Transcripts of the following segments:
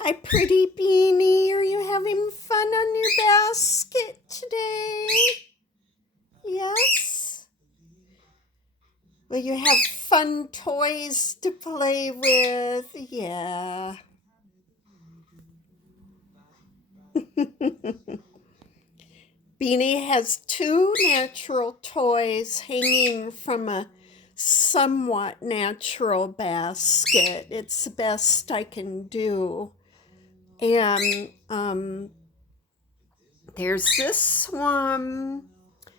Hi, pretty Beenie. Are you having fun on your basket today? Yes? Will you have fun toys to play with? Yeah. Beanie has two natural toys hanging from a somewhat natural basket. It's the best I can do. And there's this one.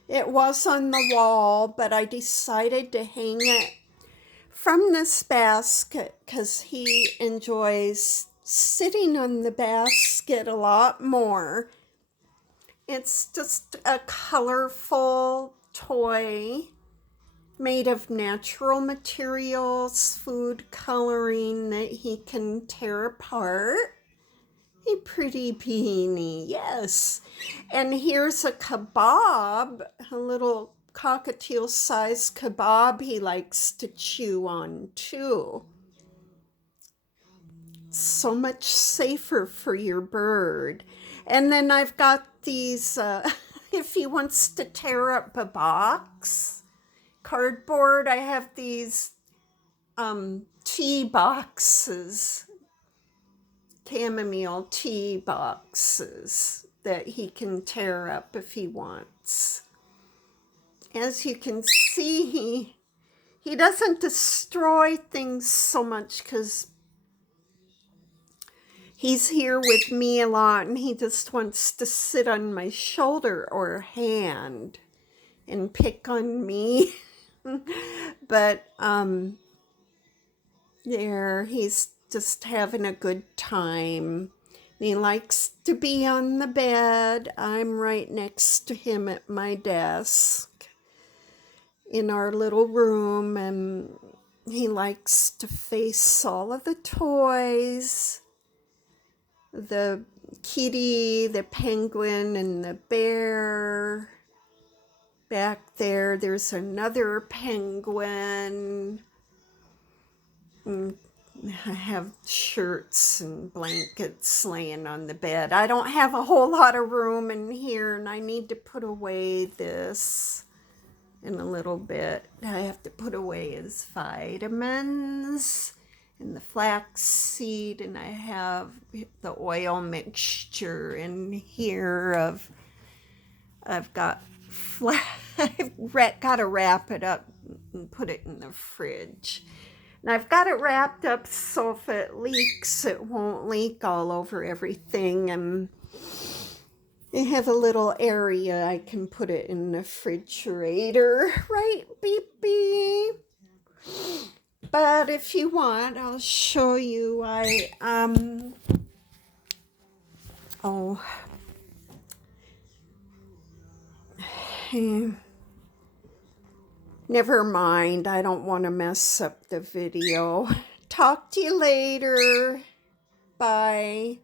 It was on the wall, but I decided to hang it from this basket because he enjoys sitting on the basket a lot more. It's just a colorful toy made of natural materials, food coloring that he can tear apart. A pretty Beenie, yes. And here's a kebab, a little cockatiel sized kebab he likes to chew on too. So much safer for your bird. And then I've got these, if he wants to tear up a box, cardboard, I have these tea boxes, chamomile tea boxes that he can tear up if he wants. As you can see, he doesn't destroy things so much because he's here with me a lot and he just wants to sit on my shoulder or hand and pick on me. But there, he's just having a good time. He likes to be on the bed. I'm right next to him at my desk in our little room, and he likes to face all of the toys, the kitty, the penguin, and the bear. Back there, there's another penguin. I have shirts and blankets laying on the bed. I don't have a whole lot of room in here, and I need to put away this in a little bit. I have to put away his vitamins and the flaxseed, and I have the oil mixture in here I've got I've got to wrap it up and put it in the fridge. And I've got it wrapped up so if it leaks, it won't leak all over everything. And I have a little area I can put it in the refrigerator, right, Beep? But if you want, I'll show you. Never mind. I don't want to mess up the video. Talk to you later. Bye.